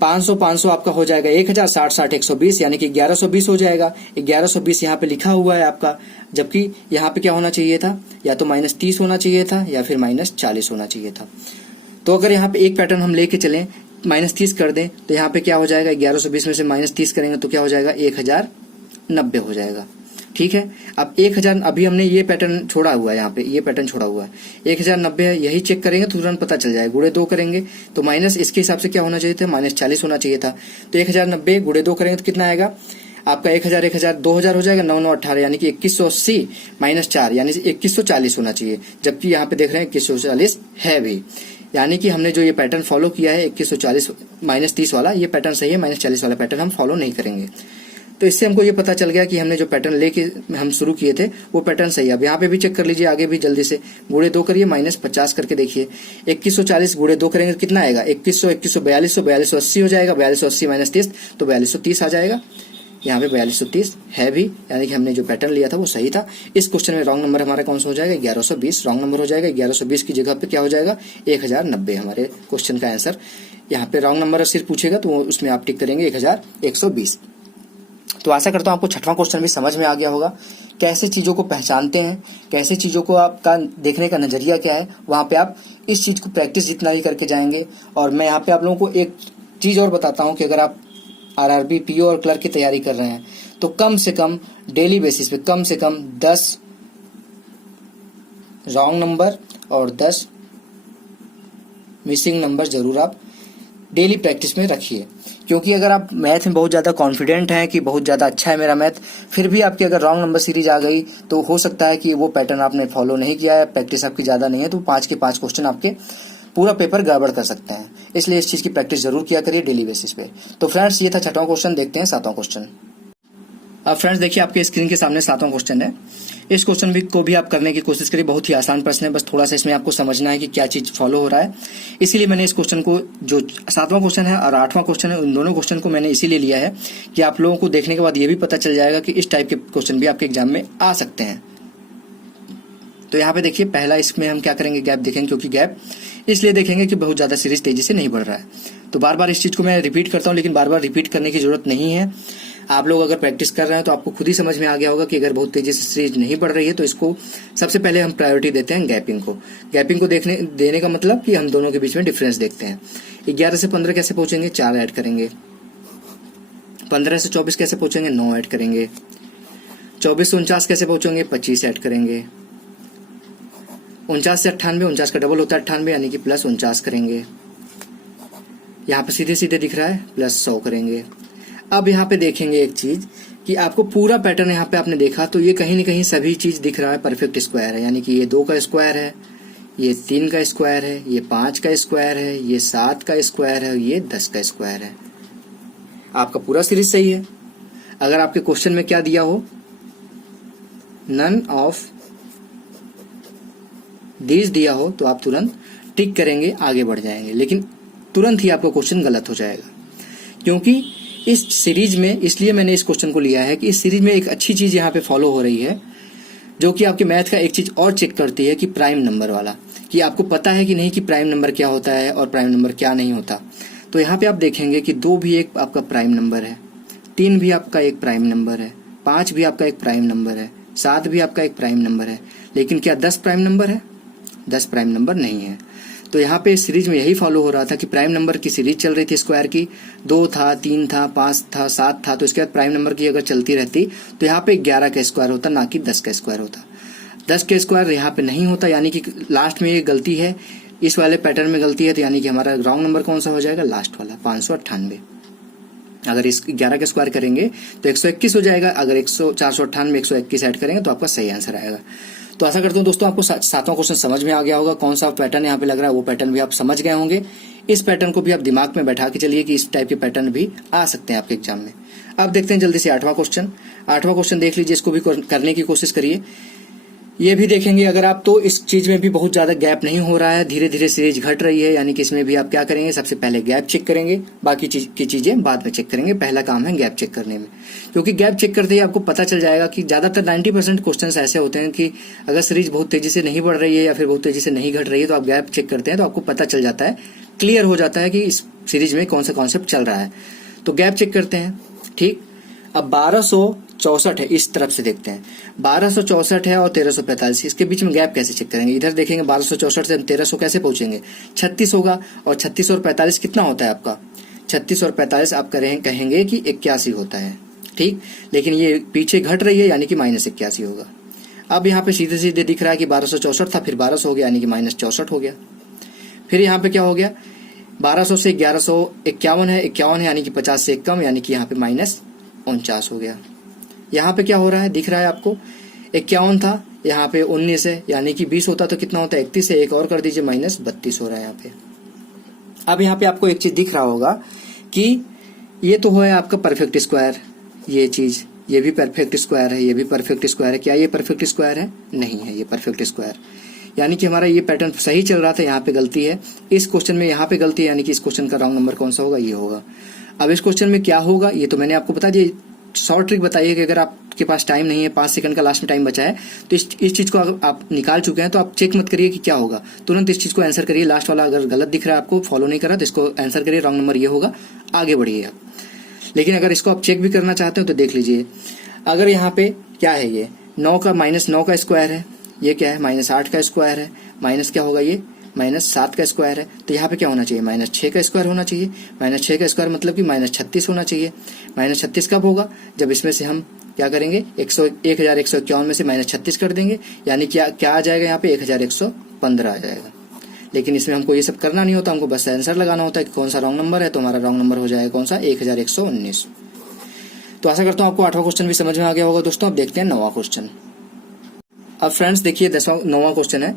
500 आपका हो जाएगा 1000, 60 60 120, यानी कि 1120 हो जाएगा। 1120 यहाँ पे लिखा हुआ है आपका, जबकि यहाँ पे क्या होना चाहिए था, या तो -30 होना चाहिए था या फिर -40 होना चाहिए था। तो अगर यहाँ पे एक पैटर्न हम लेके चलें -30 कर दें तो यहाँ पे क्या हो जाएगा 1120 में से -30 करेंगे तो क्या हो जाएगा 1090 हो जाएगा। ठीक है, अब 1000 अभी हमने ये पैटर्न छोड़ा हुआ है, यहाँ पे ये पैटर्न छोड़ा हुआ है 1090 है, यही चेक करेंगे तो तुरंत पता चल जाएगा। गुणे 2 करेंगे तो माइनस इसके हिसाब से क्या होना चाहिए था -40 होना चाहिए था। तो 1090 गुणे 2 करेंगे तो कितना आएगा आपका 1000 2000 हो जाएगा, 9 9 18, यानी कि 2180 -4 यानी 2140 होना चाहिए, जबकि यहाँ पे देख रहे हैं 2140 है भी। यानी कि हमने जो ये पैटर्न फॉलो किया है 2140 -30 वाला, ये पैटर्न सही है, -40 वाला पैटर्न हम फॉलो नहीं करेंगे। तो इससे हमको ये पता चल गया कि हमने जो पैटर्न लेके हम शुरू किए थे वो पैटर्न सही है। अब यहाँ पे भी चेक कर लीजिए, आगे भी जल्दी से गुणे 2 करिए, -50 करके देखिए। 2140 गुणे 2 करेंगे तो कितना आएगा 2100 2100 4280 हो जाएगा, 4280 -30 तो 4230 आ जाएगा। यहाँ पे 4230 है भी, यानी कि हमने जो पैटर्न लिया था वो सही था। इस क्वेश्चन में रॉन्ग नंबर हमारा कौन सा हो जाएगा 1120 रॉन्ग नंबर हो जाएगा। 1120 की जगह पे क्या हो जाएगा 1090 हमारे क्वेश्चन का आंसर। यहाँ पे रॉन्ग नंबर सिर्फ पूछेगा तो उसमें आप टिक करेंगे 1120। तो आशा करता हूँ आपको 6वां क्वेश्चन भी समझ में आ गया होगा। कैसे चीजों को पहचानते हैं, कैसे चीजों को आपका देखने का नजरिया क्या है, वहां पे आप इस चीज को प्रैक्टिस जितना भी करके जाएंगे। और मैं यहाँ पे आप लोगों को एक चीज और बताता हूँ कि अगर आप आरआरबी, पीओ और क्लर्क की तैयारी कर रहे हैं तो कम से कम डेली बेसिस पे कम से कम 10 रॉन्ग नंबर और 10 मिसिंग नंबर जरूर आप डेली प्रैक्टिस में रखिए। क्योंकि अगर आप मैथ में बहुत ज़्यादा कॉन्फिडेंट हैं कि बहुत ज़्यादा अच्छा है मेरा मैथ, फिर भी आपकी अगर रॉन्ग नंबर सीरीज आ गई तो हो सकता है कि वो पैटर्न आपने फॉलो नहीं किया है, प्रैक्टिस आपकी ज़्यादा नहीं है, तो 5 के 5 क्वेश्चन आपके पूरा पेपर गड़बड़ कर सकते हैं। इसलिए इस चीज़ की प्रैक्टिस जरूर किया करिए डेली बेसिस पे। तो फ्रेंड्स ये था 6वां क्वेश्चन। देखते हैं 7वां क्वेश्चन। अब फ्रेंड्स देखिए आपके स्क्रीन के सामने 7वां क्वेश्चन है। इस क्वेश्चन को भी आप करने की कोशिश करिए। बहुत ही आसान प्रश्न है, बस थोड़ा सा इसमें आपको समझना है कि क्या चीज़ फॉलो हो रहा है। इसीलिए मैंने इस क्वेश्चन को, जो 7वां क्वेश्चन है और 8वां क्वेश्चन है, उन दोनों क्वेश्चन को मैंने इसीलिए लिया है कि आप लोगों को देखने के बाद ये भी पता चल जाएगा कि इस टाइप के क्वेश्चन भी आपके एग्जाम में आ सकते हैं। तो यहाँ पे देखिए पहला इसमें हम क्या करेंगे, गैप देखेंगे, क्योंकि गैप इसलिए देखेंगे कि बहुत ज़्यादा सीरीज तेजी से नहीं बढ़ रहा है। तो बार बार इस चीज़ को मैं रिपीट करता हूँ, लेकिन बार बार रिपीट करने की जरूरत नहीं है। आप लोग अगर प्रैक्टिस कर रहे हैं तो आपको खुद ही समझ में आ गया होगा कि अगर बहुत तेजी से सीरीज नहीं बढ़ रही है तो इसको सबसे पहले हम प्रायोरिटी देते हैं गैपिंग को। गैपिंग को देने का मतलब कि हम दोनों के बीच में डिफरेंस देखते हैं। 11 से 15 कैसे पहुंचेंगे, 4 ऐड करेंगे। 15 से 24 कैसे पहुंचेंगे, 9 ऐड करेंगे। 24 से 49 कैसे पहुंचेंगे, 25 ऐड करेंगे। 49 से 98, 49 का डबल होता है 98, यानी कि प्लस 49 करेंगे। यहाँ पे सीधे सीधे दिख रहा है, प्लस 100 करेंगे। अब यहाँ पे देखेंगे एक चीज कि आपको पूरा पैटर्न यहाँ पे आपने देखा तो ये कहीं न कहीं सभी चीज दिख रहा है परफेक्ट स्क्वायर है, यानी कि ये 2 का स्क्वायर है, ये 3 का स्क्वायर है, ये 5 का स्क्वायर है, ये 7 का स्क्वायर है, ये 10 का स्क्वायर है। आपका पूरा सीरीज सही है। अगर आपके क्वेश्चन में क्या दिया हो, नन ऑफ दीज दिया हो, तो आप तुरंत टिक करेंगे, आगे बढ़ जाएंगे। लेकिन तुरंत ही आपका क्वेश्चन गलत हो जाएगा, क्योंकि इस सीरीज में, इसलिए मैंने इस क्वेश्चन को लिया है कि इस सीरीज में एक अच्छी चीज यहाँ पे फॉलो हो रही है, जो कि आपके मैथ का एक चीज और चेक करती है कि प्राइम नंबर वाला, कि आपको पता है कि नहीं कि प्राइम नंबर क्या होता है और प्राइम नंबर क्या नहीं होता। तो यहाँ पे आप देखेंगे कि 2 भी एक आपका प्राइम नंबर है, 3 भी आपका एक प्राइम नंबर है, 5 भी आपका एक प्राइम नंबर है, 7 भी आपका एक प्राइम नंबर है। लेकिन क्या 10 प्राइम नंबर है? 10 प्राइम नंबर नहीं है। तो यहाँ पे इस सीरीज में यही फॉलो हो रहा था कि प्राइम नंबर की सीरीज चल रही थी स्क्वायर की, 2 था, 3 था, 5 था, 7 था। तो इसके बाद प्राइम नंबर की अगर चलती रहती तो यहाँ पे 11 का स्क्वायर होता, ना कि 10 का स्क्वायर होता। 10 का स्क्वायर यहाँ पे नहीं होता, यानी कि लास्ट में ये गलती है, इस वाले पैटर्न में गलती है। तो यानी कि हमारा रॉन्ग नंबर कौन सा हो जाएगा, लास्ट वाला 598। अगर इस 11 का स्क्वायर करेंगे तो 121 हो जाएगा। अगर 498 में 121 ऐड करेंगे तो आपका सही आंसर आएगा। तो आशा करता हूँ दोस्तों आपको 7वां क्वेश्चन समझ में आ गया होगा। कौन सा पैटर्न यहाँ पे लग रहा है वो पैटर्न भी आप समझ गए होंगे। इस पैटर्न को भी आप दिमाग में बैठा के चलिए कि इस टाइप के पैटर्न भी आ सकते हैं आपके एग्जाम में। अब देखते हैं जल्दी से 8वां क्वेश्चन। 8वां क्वेश्चन देख लीजिए, इसको भी करने की कोशिश करिए। ये भी देखेंगे अगर आप, तो इस चीज में भी बहुत ज्यादा गैप नहीं हो रहा है, धीरे धीरे सीरीज घट रही है, यानी कि इसमें भी आप क्या करेंगे, सबसे पहले गैप चेक करेंगे, बाकी की चीजें बाद में चेक करेंगे। पहला काम है गैप चेक करने में, क्योंकि गैप चेक करते ही आपको पता चल जाएगा कि ज्यादातर 90% क्वेश्चंस ऐसे होते हैं कि अगर सीरीज बहुत तेजी से नहीं बढ़ रही है या फिर बहुत तेजी से नहीं घट रही है तो आप गैप चेक करते हैं तो आपको पता चल जाता है, क्लियर हो जाता है कि इस सीरीज में कौन सा कॉन्सेप्ट चल रहा है। तो गैप चेक करते हैं। ठीक, अब 1264 है, इस तरफ से देखते हैं। 1264 है और 1345, इसके बीच में गैप कैसे चेक करेंगे। इधर देखेंगे 1264 से हम 1300 कैसे पहुंचेंगे, 36 होगा। और 36 और 45 कितना होता है आपका, 36 और 45 आप कहेंगे कि 81 होता है। ठीक, लेकिन ये पीछे घट रही है, यानी कि -81 होगा। अब यहाँ पे सीधे सीधे दिख रहा है कि 1264 था, फिर 1200 हो गया, यानी कि -64 हो गया। फिर यहाँ पे क्या हो गया, 1200 से 1151 है, 51 है, यानी कि 50 से एक कम, यानी कि यहाँ पे -49 हो गया। यहाँ पे क्या हो रहा है, दिख रहा है आपको, 51 था, यहाँ पे 19 है, यानी कि 20 होता तो कितना होता है, 31 है, एक और कर दीजिए, -32 हो रहा है यहाँ पे। अब यहाँ पे आपको एक चीज दिख रहा होगा कि ये तो है आपका परफेक्ट स्क्वायर, ये चीज, ये भी परफेक्ट स्क्वायर है, ये भी परफेक्ट स्क्वायर है। क्या ये परफेक्ट स्क्वायर है? नहीं है ये परफेक्ट स्क्वायर, यानी कि हमारा ये पैटर्न सही चल रहा था, यहाँ पे गलती है। इस क्वेश्चन में यहाँ पे गलती है, यानी कि इस क्वेश्चन का रॉन्ग नंबर कौन सा होगा, ये होगा। अब इस क्वेश्चन में क्या होगा ये तो मैंने आपको बता दिया। शॉर्ट ट्रिक बताइए कि अगर आपके पास टाइम नहीं है, 5 सेकंड का लास्ट में टाइम बचा है, तो इस चीज को आप निकाल चुके हैं तो आप चेक मत करिए कि क्या होगा, तुरंत इस चीज को आंसर करिए। लास्ट वाला अगर गलत दिख रहा है आपको, फॉलो नहीं कर रहा, तो इसको आंसर करिए, रॉन्ग नंबर ये होगा, आगे बढ़िए आप। लेकिन अगर इसको आप चेक भी करना चाहते हो तो देख लीजिए, अगर यहाँ पे क्या है, ये 9 का -9 का स्क्वायर है, ये क्या है, -8 का स्क्वायर है, माइनस क्या होगा, ये -7 का स्क्वायर है। तो यहाँ पे क्या होना चाहिए, -6 का स्क्वायर होना चाहिए। -6 का स्क्वायर मतलब कि -36 होना चाहिए। -36 कब होगा, जब इसमें से हम क्या करेंगे, 1151 में से -36 कर देंगे, यानी क्या आ जाएगा यहाँ पे, 1115 आ जाएगा। लेकिन इसमें हमको ये सब करना नहीं होता, हमको बस आंसर लगाना होता है कि कौन सा रॉन्ग नंबर है। तो हमारा रॉन्ग नंबर हो जाएगा कौन सा, 1119। तो आशा करता हूँ आपको 8वां क्वेश्चन भी समझ में आ गया होगा दोस्तों। अब देखते हैं 9वां क्वेश्चन। अब फ्रेंड्स देखिए 9वां क्वेश्चन है।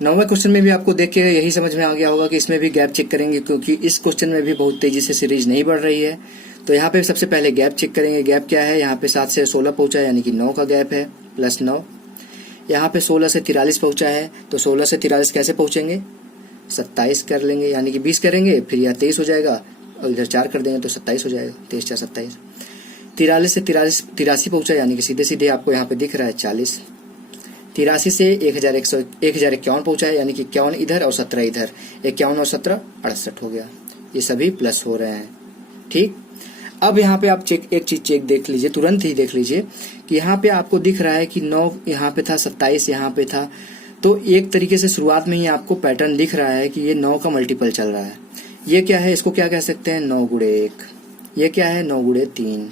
9वें क्वेश्चन में भी आपको देख के यही समझ में आ गया होगा कि इसमें भी गैप चेक करेंगे, क्योंकि इस क्वेश्चन में भी बहुत तेजी से सीरीज नहीं बढ़ रही है। तो यहाँ पे सबसे पहले गैप चेक करेंगे। गैप क्या है, यहाँ पे 7 से 16 पहुंचा है यानी कि 9 का गैप है, प्लस 9। यहाँ पे 16 से 43 पहुंचा है, तो 16 से 43 कैसे पहुंचेंगे, 27 कर लेंगे यानी कि 20 करेंगे, फिर यह 23 हो जाएगा और इधर 4 कर देंगे तो 27 हो जाएगा, 23 4 27। 43 से 83 पहुंचा यानी कि सीधे सीधे आपको यहाँ पे दिख रहा है 40। 83 से 1051 पहुंचा है यानी कि 51 इधर और 17 इधर, 51 और 17 68 हो गया। ये सभी प्लस हो रहे हैं। ठीक, अब यहाँ पे आप एक चीज चेक देख लीजिए, तुरंत ही देख लीजिए कि यहाँ पे आपको दिख रहा है कि 9 यहाँ पे था, 27 यहाँ पे था। तो एक तरीके से शुरुआत में ही आपको पैटर्न दिख रहा है कि ये 9 का मल्टीपल चल रहा है। ये क्या है, इसको क्या कह सकते हैं, 9 गुणे 1। ये क्या है, 9 गुणे 3।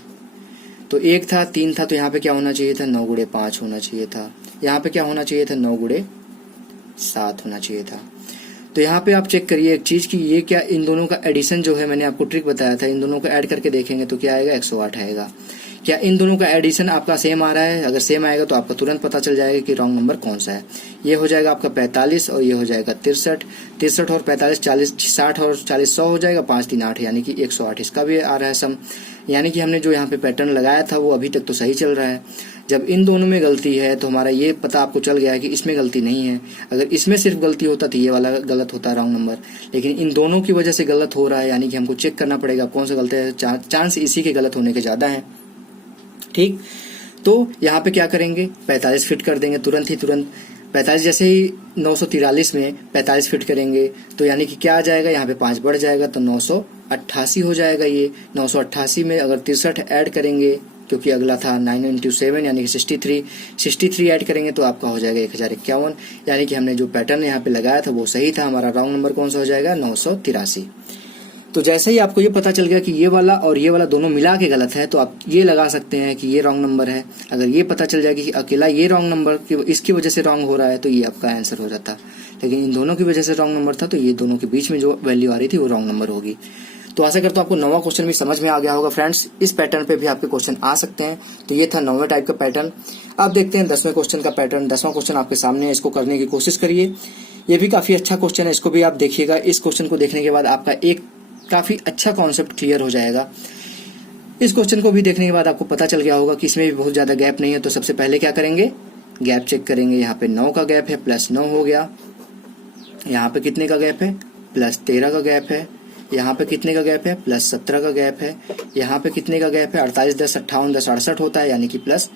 तो 1 था 3 था, तो यहाँ पे क्या होना चाहिए था, 9 गुणे 5 होना चाहिए था। यहाँ पे क्या होना चाहिए था, 9 गुणे 7 होना चाहिए था। तो यहाँ पे आप चेक करिए एक चीज कि ये क्या, इन दोनों का एडिशन जो है, मैंने आपको ट्रिक बताया था, इन दोनों को ऐड करके देखेंगे तो क्या आएगा, 108 आएगा। क्या इन दोनों का एडिशन आपका सेम आ रहा है? अगर सेम आएगा तो आपको तुरंत पता चल जाएगा कि रॉन्ग नंबर कौन सा है। ये हो जाएगा आपका 45 और ये हो जाएगा 63। 63 और 45 40, 60 और 40 100 हो जाएगा, 5 3 8 यानी कि 108 इसका भी आ रहा है सम। यानी कि हमने जो यहाँ पे पैटर्न लगाया था वो अभी तक तो सही चल रहा है। जब इन दोनों में गलती है तो हमारा ये पता आपको चल गया है कि इसमें गलती नहीं है। अगर इसमें सिर्फ गलती होता तो ये वाला गलत होता रॉन्ग नंबर, लेकिन इन दोनों की वजह से गलत हो रहा है, यानी कि हमको चेक करना पड़ेगा कौन सा गलत है। चांस इसी के गलत होने के ज्यादा है। ठीक, तो यहाँ पे क्या करेंगे, 45 फिट कर देंगे तुरंत। 45 जैसे ही 943 में 45 फिट करेंगे तो यानी कि क्या आ जाएगा, यहाँ पे 5 बढ़ जाएगा तो 988 हो जाएगा। ये 988 में अगर 63 ऐड करेंगे, क्योंकि अगला था 9 into 7 यानी कि 63 ऐड करेंगे तो आपका हो जाएगा 1051। यानी कि हमने जो पैटर्न यहाँ पे लगाया था वो सही था। हमारा रॉन्ग नंबर कौन सा हो जाएगा, 983। तो जैसे ही आपको ये पता चल गया कि ये वाला और ये वाला दोनों मिला के गलत है, तो आप ये लगा सकते हैं कि ये रॉन्ग नंबर है। अगर ये पता चल जाए कि अकेला ये रॉन्ग नंबर इसकी वजह से रॉन्ग हो रहा है तो ये आपका आंसर हो जाता। लेकिन इन दोनों की वजह से रॉन्ग नंबर था, तो ये दोनों के बीच में जो वैल्यू आ रही थी वो रॉन्ग नंबर होगी। तो आशा करता हूं आपको 9वां क्वेश्चन भी समझ में आ गया होगा फ्रेंड्स। इस पैटर्न पे भी आपके क्वेश्चन आ सकते हैं। तो ये था 9वें टाइप का पैटर्न। अब देखते हैं 10वें क्वेश्चन का पैटर्न। 10वां क्वेश्चन आपके सामने है, इसको करने की कोशिश करिए। ये भी काफी अच्छा क्वेश्चन है, इसको भी आप देखिएगा। इस क्वेश्चन को देखने के बाद आपका एक काफी अच्छा कॉन्सेप्ट क्लियर हो जाएगा। इस क्वेश्चन को भी देखने के बाद आपको पता चल गया होगा कि इसमें भी बहुत ज्यादा गैप नहीं है। तो सबसे पहले क्या करेंगे, गैप चेक करेंगे। यहाँ पे 9 का गैप है, प्लस 9 हो गया। यहाँ पे कितने का गैप है, प्लस 13 का गैप है। यहाँ पे कितने का गैप है, प्लस 17 का गैप है। यहाँ पे कितने का गैप है, 48 10 58 10 68 होता है, यानी कि प्लस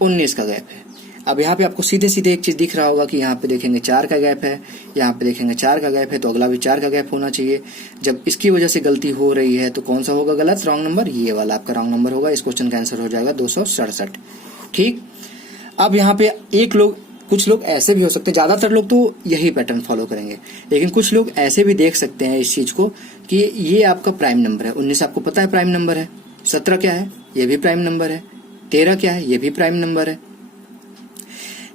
19 का गैप है। अब यहाँ पे आपको सीधे सीधे एक चीज दिख रहा होगा कि यहाँ पे देखेंगे 4 का गैप है, यहाँ पे देखेंगे 4 का गैप है, तो अगला भी 4 का गैप होना चाहिए। जब इसकी वजह से गलती हो रही है तो कौन सा होगा गलत, रॉन्ग नंबर, ये वाला आपका रॉन्ग नंबर होगा। इस क्वेश्चन का आंसर हो जाएगा 267। ठीक, अब यहाँ पे कुछ लोग ऐसे भी हो सकते हैं, ज्यादातर लोग तो यही पैटर्न फॉलो करेंगे, लेकिन कुछ लोग ऐसे भी देख सकते हैं इस चीज को कि ये आपका प्राइम नंबर है। 19 आपको पता है प्राइम नंबर है, 17 क्या है, ये भी प्राइम नंबर है, 13 क्या है, ये भी प्राइम नंबर है।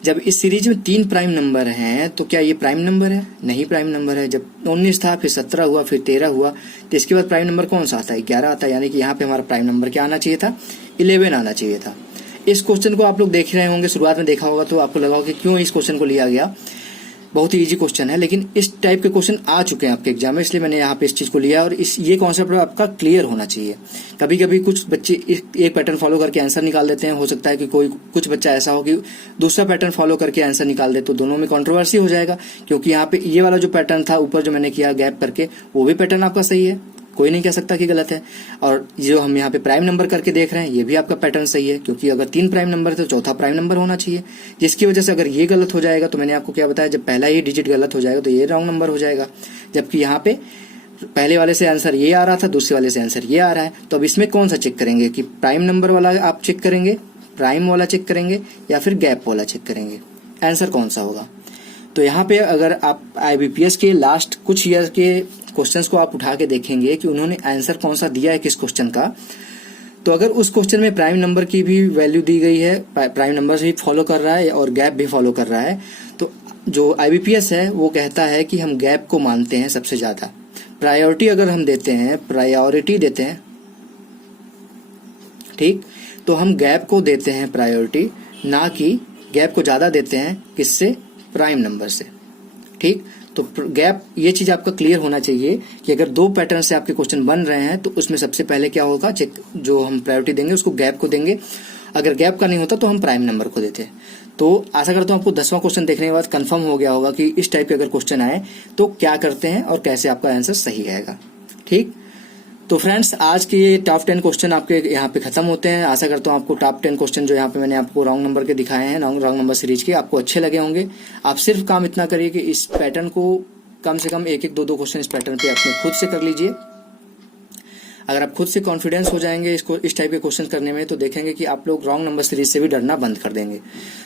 जब इस सीरीज में 3 प्राइम नंबर हैं तो क्या ये प्राइम नंबर है, नहीं प्राइम नंबर है। जब 19 था, फिर 17 हुआ, फिर 13 हुआ, तो इसके बाद प्राइम नंबर कौन सा आता है, 11 आता है। यानी कि यहाँ पे हमारा प्राइम नंबर क्या आना चाहिए था, 11 आना चाहिए था। इस क्वेश्चन को आप लोग देख रहे होंगे, शुरुआत में देखा होगा तो आपको लगा होगा कि क्यों इस क्वेश्चन को लिया गया, बहुत ही इजी क्वेश्चन है। लेकिन इस टाइप के क्वेश्चन आ चुके हैं आपके एग्जाम में, इसलिए मैंने यहाँ पे इस चीज को लिया। और ये कॉन्सेप्ट आपका क्लियर होना चाहिए। कभी कभी कुछ बच्चे एक पैटर्न फॉलो करके आंसर निकाल देते हैं, हो सकता है कि कुछ बच्चा ऐसा हो कि दूसरा पैटर्न फॉलो करके आंसर निकाल दे, तो दोनों में कंट्रोवर्सी हो जाएगा। क्योंकि यहाँ पे ये वाला जो पैटर्न था ऊपर जो मैंने किया गैप करके, वो भी पैटर्न आपका सही है, कोई नहीं कह सकता कि गलत है। और जो हम यहाँ पे प्राइम नंबर करके देख रहे हैं, ये भी आपका पैटर्न सही है, क्योंकि अगर 3 प्राइम नंबर है तो चौथा प्राइम नंबर होना चाहिए। जिसकी वजह से अगर ये गलत हो जाएगा, तो मैंने आपको क्या बताया, जब पहला ही डिजिट गलत हो जाएगा तो ये रॉन्ग नंबर हो जाएगा। जबकि यहाँ पे पहले वाले से आंसर ये आ रहा था, दूसरे वाले से आंसर ये आ रहा है। तो अब इसमें कौन सा चेक करेंगे कि प्राइम नंबर वाला आप चेक करेंगे, प्राइम वाला चेक करेंगे, या फिर गैप वाला चेक करेंगे, आंसर कौन सा होगा। तो यहाँ पे अगर आप IBPS के लास्ट कुछ ईयर के क्वेश्चंस को आप उठा के देखेंगे कि उन्होंने आंसर कौन सा दिया है किस क्वेश्चन का, तो अगर उस क्वेश्चन में प्राइम नंबर की भी वैल्यू दी गई है, प्राइम नंबर भी फॉलो कर रहा है और गैप भी फॉलो कर रहा है, तो जो IBPS है वो कहता है कि हम गैप को मानते हैं सबसे ज्यादा। प्रायोरिटी अगर हम देते हैं, प्रायोरिटी देते हैं, ठीक, तो हम गैप को देते हैं प्रायोरिटी, ना कि गैप को ज्यादा देते हैं किससे, प्राइम नंबर से। ठीक। तो गैप, ये चीज आपका क्लियर होना चाहिए कि अगर 2 पैटर्न से आपके क्वेश्चन बन रहे हैं तो उसमें सबसे पहले क्या होगा, चेक जो हम प्रायोरिटी देंगे उसको गैप को देंगे। अगर गैप का नहीं होता तो हम प्राइम नंबर को देते हैं। तो आशा करता हूँ आपको 10वां क्वेश्चन देखने के बाद कंफर्म हो गया होगा कि इस टाइप के अगर क्वेश्चन आए तो क्या करते हैं और कैसे आपका आंसर सही आएगा। ठीक। तो फ्रेंड्स, आज के ये टॉप 10 क्वेश्चन आपके यहाँ पे खत्म होते हैं। आशा करता हूँ आपको टॉप 10 क्वेश्चन जो यहाँ पे मैंने आपको रॉन्ग नंबर के दिखाए हैं, रॉन्ग नंबर सीरीज के, आपको अच्छे लगे होंगे। आप सिर्फ काम इतना करिए कि इस पैटर्न को कम से कम 1-1, 2-2 क्वेश्चन इस पैटर्न पे अपने खुद से कर लीजिए। अगर आप खुद से कॉन्फिडेंस हो जाएंगे इसको इस टाइप के क्वेश्चन करने में, तो देखेंगे कि आप लोग रॉन्ग नंबर सीरीज से भी डरना बंद कर देंगे।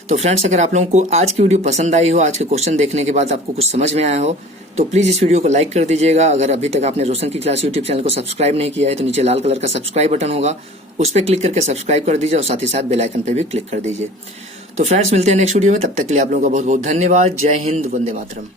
तो फ्रेंड्स, अगर आप लोगों को आज की वीडियो पसंद आई हो, आज के क्वेश्चन देखने के बाद आपको कुछ समझ में आया हो, तो प्लीज इस वीडियो को लाइक कर दीजिएगा। अगर अभी तक आपने रोशन की क्लास यूट्यूब चैनल को सब्सक्राइब नहीं किया है तो नीचे लाल कलर का सब्सक्राइब बटन होगा, उस पर क्लिक करके सब्सक्राइब कर दीजिए और साथ ही साथ बेल आइकन पे भी क्लिक कर दीजिए। तो फ्रेंड्स, मिलते हैं नेक्स्ट वीडियो में, तब तक के लिए आप लोगों का बहुत बहुत धन्यवाद। जय हिंद, वंदे मातरम।